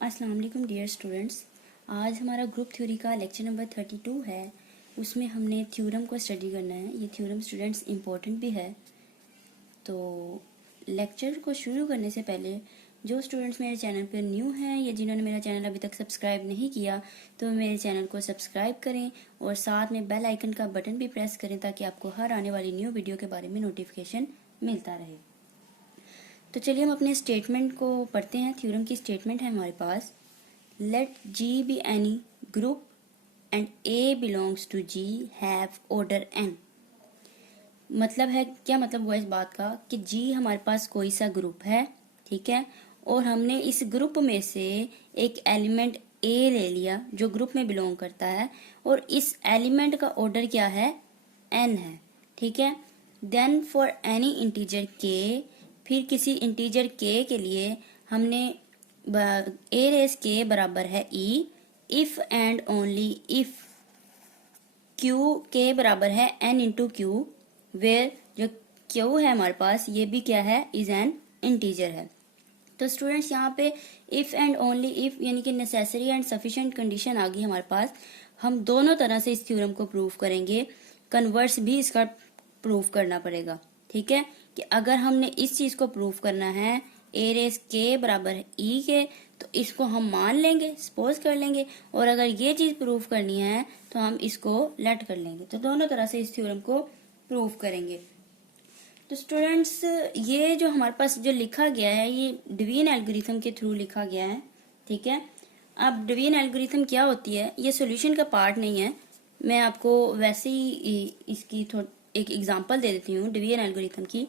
अस्सलाम वालेकुम dear students. आज हमारा ग्रुप थ्योरी का लेक्चर नंबर 32 है। उसमें हमने थ्योरम को स्टडी करना है। ये थ्योरम स्टूडेंट्स इम्पोर्टेंट भी है। तो लेक्चर को शुरू करने से पहले जो स्टूडेंट्स मेरे चैनल पर न्यू हैं या जिन्होंने मेरा चैनल अभी तक सब्सक्राइब नहीं किया तो मेरे चैनल को सब्सक्राइब करें और साथ में बेल आइकन का बटन भी प्रेस करें ताकि आपको हर आने वाली न्यू वीडियो के बारे में नोटिफिकेशन मिलता रहे। तो चलिए हम अपने स्टेटमेंट को पढ़ते हैं। थ्योरम की स्टेटमेंट है हमारे पास, late G be any group and A belongs to G have order n। मतलब है, क्या मतलब हुआ इस बात का कि G हमारे पास कोई सा ग्रुप है, ठीक है, और हमने इस ग्रुप में से एक एलिमेंट A ले लिया जो ग्रुप में बिलोंग करता है और इस एलिमेंट का ऑर्डर क्या है, n है, ठीक है। Then for any integer k, फिर किसी इंटीजर k के लिए हमने a रेस k बराबर है e if and only if q k बराबर है n इंटू क्यू, वेयर जो q है हमारे पास ये भी क्या है, इज एन इंटीजर है। तो स्टूडेंट्स यहाँ पे इफ एंड ओनली इफ यानी कि नेसेसरी एंड सफिशिएंट कंडीशन आ गई हमारे पास। हम दोनों तरह से इस थ्योरम को प्रूव करेंगे। कन्वर्स भी इसका प्रूव करना पड़ेगा, ठीक है, कि अगर हमने इस चीज को प्रूव करना है ए रेस के बराबर है ई के तो इसको हम मान लेंगे, सपोज कर लेंगे, और अगर ये चीज प्रूव करनी है तो हम इसको लेट कर लेंगे। तो दोनों तरह से इस थ्योरम को प्रूव करेंगे। तो स्टूडेंट्स ये जो हमारे पास जो लिखा गया है ये डिवीन एल्गोरिथम के थ्रू लिखा गया है, ठीक है। अब डिवीन एल्गोरिथम क्या होती है, ये सॉल्यूशन का पार्ट नहीं है। मैं आपको वैसे ही इसकी एक एग्जांपल दे देती हूँ डिवीजन एल्गोरिथम की।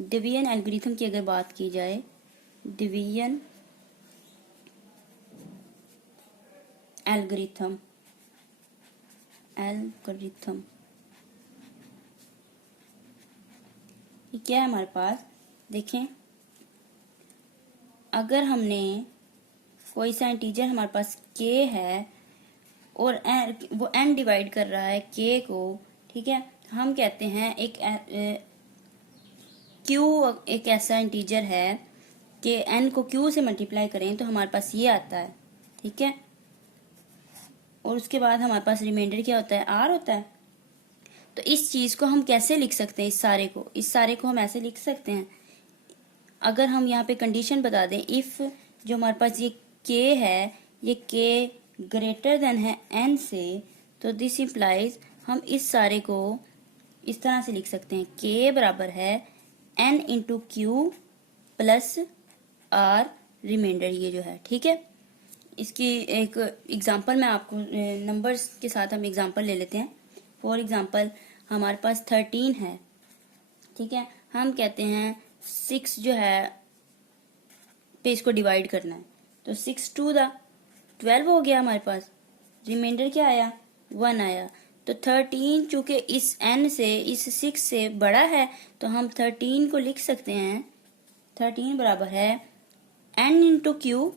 डिवीजन एल्गोरिथम की अगर बात की जाए, डिवीजन एल्गोरिथम ये क्या है हमारे पास, देखें, अगर हमने कोई सा इंटीजर हमारे पास k है और वो n डिवाइड कर रहा है k को, ठीक है, हम कहते हैं एक q एक ऐसा इंटीजर है कि n को q से मल्टीप्लाई करें तो हमारे पास ये आता है, ठीक है, और उसके बाद हमारे पास रिमाइंडर क्या होता है, r होता है। तो इस चीज को हम कैसे लिख सकते हैं, इस सारे को हम ऐसे लिख सकते हैं। अगर हम यहाँ पे कंडीशन बता दें, इफ जो हमारे पास ये k है ये k ग्रेटर देन है n से, तो दिस इंप्लाइज हम इस सारे को इस तरह से लिख सकते हैं, k बराबर है n into q plus r remainder ये जो है, ठीक है। इसकी एक एग्जांपल मैं आपको नंबर्स के साथ हम एग्जांपल ले लेते हैं। फॉर एग्जांपल हमारे पास 13 है, ठीक है, हम कहते हैं 6 जो है पे इसको डिवाइड करना है, तो 6 टू द 12 हो गया हमारे पास, रिमाइंडर क्या आया, 1 आया। तो 13 चूंकि इस n से इस 6 से बड़ा है तो हम 13 को लिख सकते हैं, 13 बराबर है n इंटू क्यू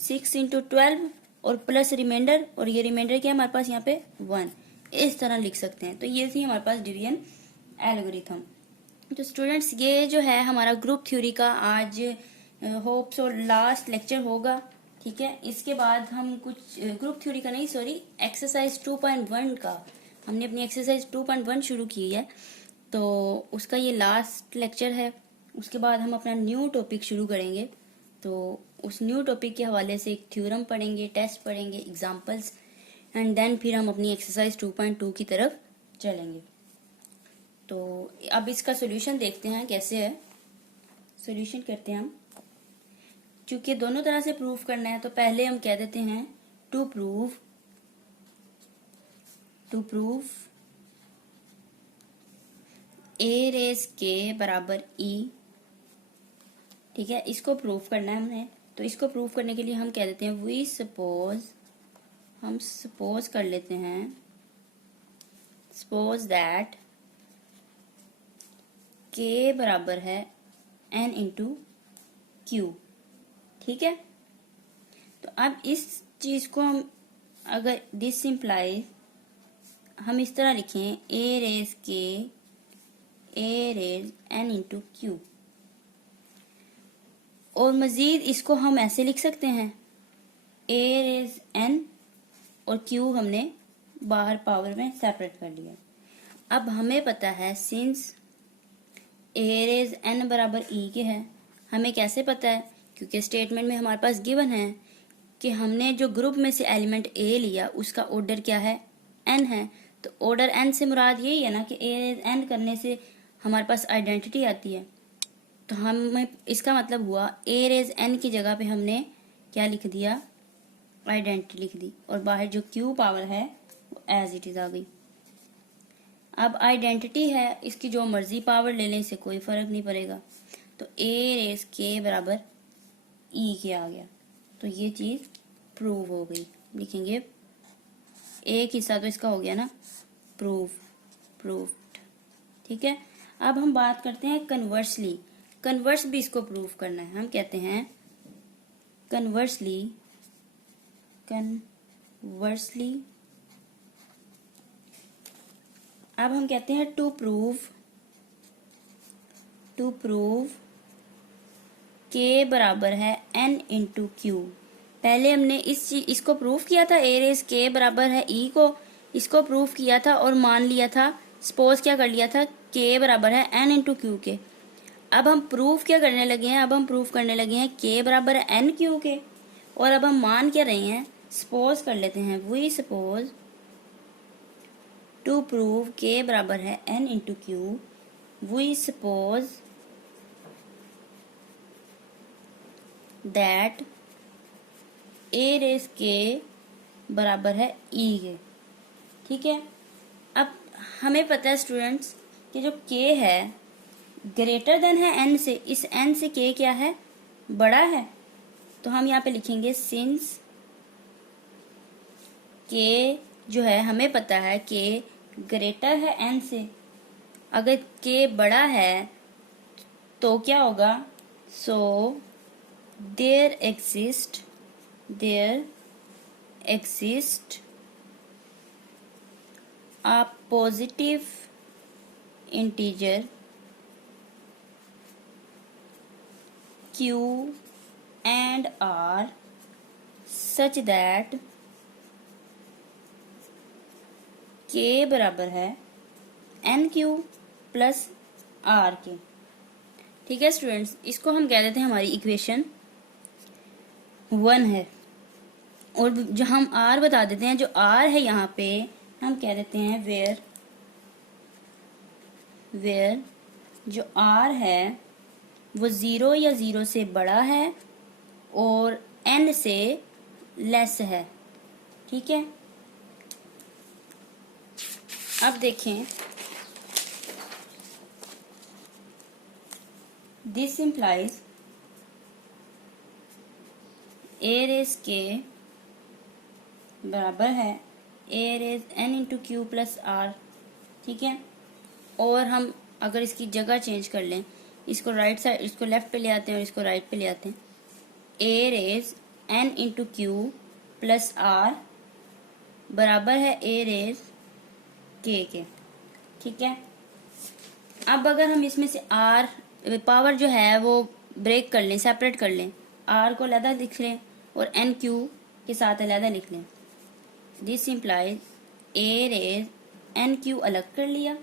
6 इंटू 12 और प्लस रिमाइंडर, और ये रिमाइंडर क्या है हमारे पास यहाँ पे 1, इस तरह लिख सकते हैं। तो ये थी हमारे पास डिवीजन एल्गोरिथम। तो स्टूडेंट्स ये जो है हमारा ग्रुप थ्योरी का आज होप्स और लास्ट लेक्चर होगा, ठीक है। इसके बाद हम कुछ ग्रुप थ्योरी का नहीं, सॉरी, एक्सरसाइज 2.1 का हमने अपनी एक्सरसाइज 2.1 शुरू की है, तो उसका ये लास्ट लेक्चर है। उसके बाद हम अपना न्यू टॉपिक शुरू करेंगे। तो उस न्यू टॉपिक के हवाले से एक थ्योरम पढ़ेंगे, टेस्ट पढ़ेंगे, एग्जाम्पल्स, एंड देन फिर हम अपनी एक्सरसाइज 2.2 की तरफ चलेंगे। तो अब इसका सोल्यूशन देखते हैं कैसे है। सोल्यूशन करते हैं हम, क्योंकि दोनों तरह से प्रूव करना है तो पहले हम कह देते हैं टू प्रूव ए रेस के बराबर ई, ठीक है, इसको प्रूव करना है हमने। तो इसको प्रूव करने के लिए हम कह देते हैं वी सपोज, हम सपोज कर लेते हैं, सपोज दैट के बराबर है n इंटू क्यू, ठीक है। तो अब इस चीज को हम अगर दिस इंप्लाइज हम इस तरह लिखें, ए रेस n इंटू क्यू, और मज़ीद इसको हम ऐसे लिख सकते हैं, a रेज n और q हमने बाहर पावर में सेपरेट कर लिया। अब हमें पता है सिंस a रेज n बराबर e के है, हमें कैसे पता है, क्योंकि स्टेटमेंट में हमारे पास गिवन है कि हमने जो ग्रुप में से एलिमेंट a लिया उसका ऑर्डर क्या है, n है। तो ऑर्डर n से मुराद यही है ना कि a रेज n करने से हमारे पास आइडेंटिटी आती है। तो हमें इसका मतलब हुआ a रेज n की जगह पे हमने क्या लिख दिया, आइडेंटिटी लिख दी, और बाहर जो q पावर है वो एज इट इज आ गई। अब आइडेंटिटी है, इसकी जो मर्जी पावर ले लें, इससे कोई फर्क नहीं पड़ेगा। तो a रेज k बराबर e के आ गया, तो ये चीज प्रूव हो गई। लिखेंगे एक हिस्सा तो इसका हो गया ना, प्रूव्ड। ठीक है। अब हम बात करते हैं कन्वर्सली। कन्वर्स भी इसको प्रूव करना है। हम कहते हैं कन्वर्सली अब हम कहते हैं टू प्रूव k बराबर है n इंटू क्यू। पहले हमने इसको प्रूव किया था, a रेज k बराबर है e को, इसको प्रूव किया था और मान लिया था, सपोज क्या कर लिया था, k बराबर है n इंटू क्यू के। अब हम प्रूफ क्या करने लगे हैं, अब हम प्रूफ करने लगे हैं k बराबर है n क्यू के, और अब हम मान क्या रहे हैं, सपोज कर लेते हैं, we suppose to prove k बराबर है n into q, we suppose that a raise k बराबर है e के। ठीक है। अब हमें पता है स्टूडेंट्स कि जो k है ग्रेटर देन है n से, इस n से k क्या है, बड़ा है। तो हम यहाँ पे लिखेंगे सिंस k जो है, हमें पता है k ग्रेटर है n से, अगर k बड़ा है तो क्या होगा, so there exist a positive integer q and r such that k बराबर है n क्यू प्लस r के। ठीक है स्टूडेंट्स, इसको हम कह देते हैं हमारी इक्वेशन 1 है, और जो हम r बता देते हैं, जो r है यहाँ पे हम कह देते हैं वेयर जो r है वो 0 या 0 से बड़ा है और n से लेस है। ठीक है। अब देखें, this implies a raise k बराबर है a raise n into q plus r। ठीक है। और हम अगर इसकी जगह चेंज कर लें, इसको राइट साइड, इसको लेफ्ट पे ले आते हैं और इसको राइट पे ले आते हैं, a raise n into q plus r बराबर है a रेज k के। ठीक है। अब अगर हम इसमें से r पावर जो है वो ब्रेक कर लें, सेपरेट कर लें, r को अलग लिख लें और n क्यू के साथ अलग लिख लें, this implies a raise n q अलग कर लिया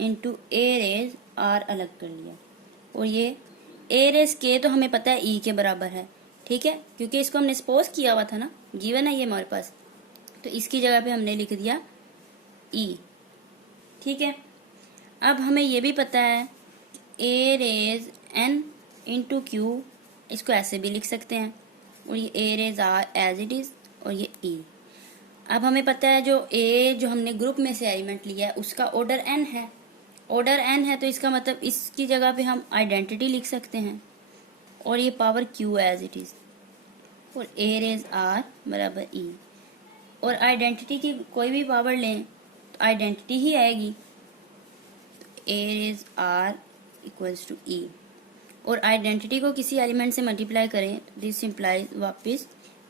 इंटू a रेज r अलग कर लिया, और ये a रेज k तो हमें पता है e के बराबर है। ठीक है, क्योंकि इसको हमने सपोज किया हुआ था ना, गिवन है ये हमारे पास, तो इसकी जगह पे हमने लिख दिया e। ठीक है। अब हमें ये भी पता है a raise n into q, इसको ऐसे भी लिख सकते हैं, और ये a raise r as it is, और ये e। अब हमें पता है जो a जो हमने ग्रुप में से एलिमेंट लिया है उसका ऑर्डर n है, ऑर्डर n है, तो इसका मतलब इसकी जगह पे हम आइडेंटिटी लिख सकते हैं, और ये power q as it is, और a रेज r बराबर e। और आइडेंटिटी की कोई भी पावर लें तो आइडेंटिटी ही आएगी, तो a raise r equals to e। और आइडेंटिटी को किसी एलिमेंट से मल्टीप्लाई करें तो दिस इम्प्लाइज वापस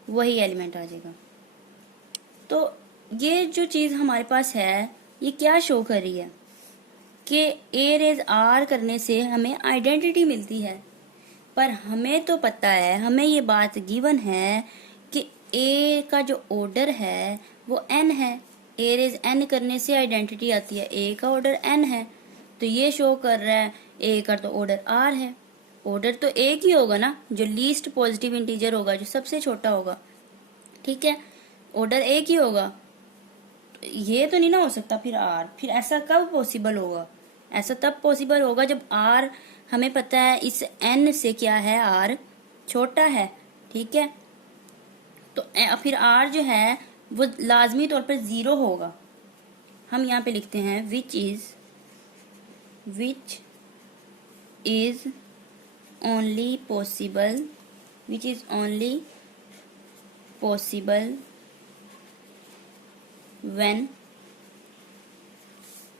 वही एलिमेंट आ जाएगा। तो ये जो चीज़ हमारे पास है ये क्या शो कर रही है कि a रेज r करने से हमें आइडेंटिटी मिलती है। पर हमें तो पता है, हमें ये बात गिवन है कि ए का जो ऑर्डर है वो एन है। ए रेज एन करने से आइडेंटिटी आती है, ए का ऑर्डर एन है, तो ये शो कर रहा है ए का तो ऑर्डर आर है। ऑर्डर तो एक ही होगा ना, जो लीस्ट पॉजिटिव इंटीजर होगा, जो सबसे छोटा होगा, ठीक है, ऑर्डर एक ही होगा। तो ये तो नहीं ना हो सकता फिर आर, फिर ऐसा कब पॉसिबल होगा? ऐसा तब पॉसिबल होगा जब आर, हमें पता है इस एन से क्या है, आर छोटा है, ठीक है। तो फिर आर जो है वो लाजमी तौर पर 0 होगा। हम यहाँ पे लिखते हैं which is only possible when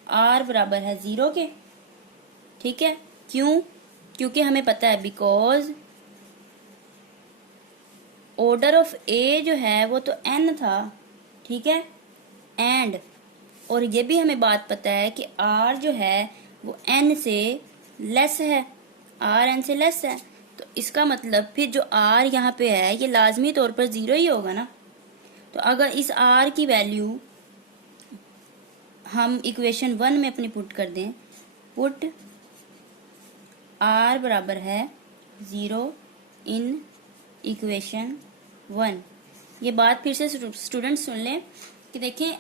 r बराबर है 0 के, ठीक है। क्यों? क्योंकि हमें पता है बिकॉज ऑर्डर ऑफ ए जो है वो तो एन था, ठीक है, एंड और ये भी हमें बात पता है कि आर जो है वो एन से लेस है, आर एन से लेस है। तो इसका मतलब फिर जो आर यहाँ पे है ये लाजमी तौर पर 0 ही होगा ना। तो अगर इस आर की वैल्यू हम इक्वेशन 1 में अपनी पुट कर दें, पुट आर बराबर है 0 इन इक्वेशन 1। ये बात फिर से स्टूडेंट सुन लें कि देखें,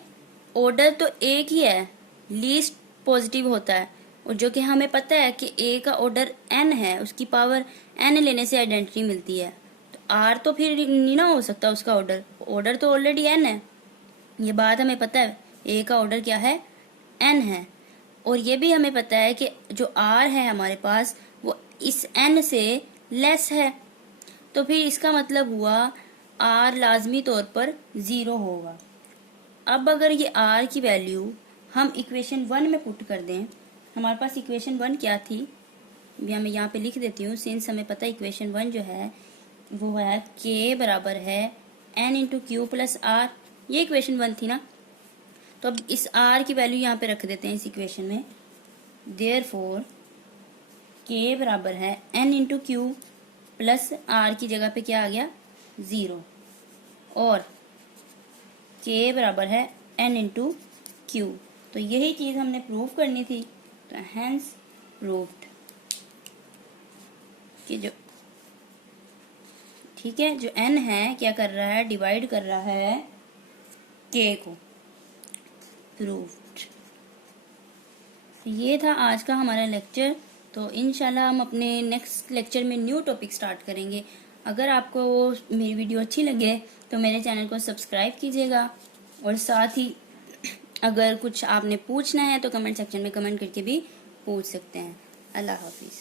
ऑर्डर तो एक ही है, लीस्ट पॉजिटिव होता है, और जो कि हमें पता है कि ए का ऑर्डर एन है, उसकी पावर एन लेने से आइडेंटिटी मिलती है। तो आर तो फिर नहीं ना हो सकता उसका ऑर्डर तो ऑलरेडी एन है, ये बात हमें पता है। ए का ऑर्डर क्या है, एन है। और ये भी हमें पता है कि जो आर है हमारे पास वो इस एन से लेस है। तो फिर इसका मतलब हुआ आर लाजमी तौर पर 0 होगा। अब अगर ये आर की वैल्यू हम इक्वेशन 1 में पुट कर दें, हमारे पास इक्वेशन 1 क्या थी, मैं यहाँ पे लिख देती हूँ, सिंस हमें पता है इक्वेशन 1 जो है वो है के बराबर है n into q plus r, ये इक्वेशन 1 थी ना। तो अब इस आर की वैल्यू यहाँ पे रख देते हैं इस इक्वेशन में, देयरफॉर के बराबर है n into q plus r की जगह पे क्या आ गया, 0, और के बराबर है एन इंटू क्यू। तो यही चीज हमने प्रूव करनी थी, तो हेंस प्रूव्ड कि जो, ठीक है, जो एन है क्या कर रहा है, डिवाइड कर रहा है के को, प्रूव्ड। ये था आज का हमारा लेक्चर। तो इंशाल्लाह हम अपने नेक्स्ट लेक्चर में न्यू टॉपिक स्टार्ट करेंगे। अगर आपको मेरी वीडियो अच्छी लगे तो मेरे चैनल को सब्सक्राइब कीजिएगा, और साथ ही अगर कुछ आपने पूछना है तो कमेंट सेक्शन में कमेंट करके भी पूछ सकते हैं। अल्लाह हाफिज़।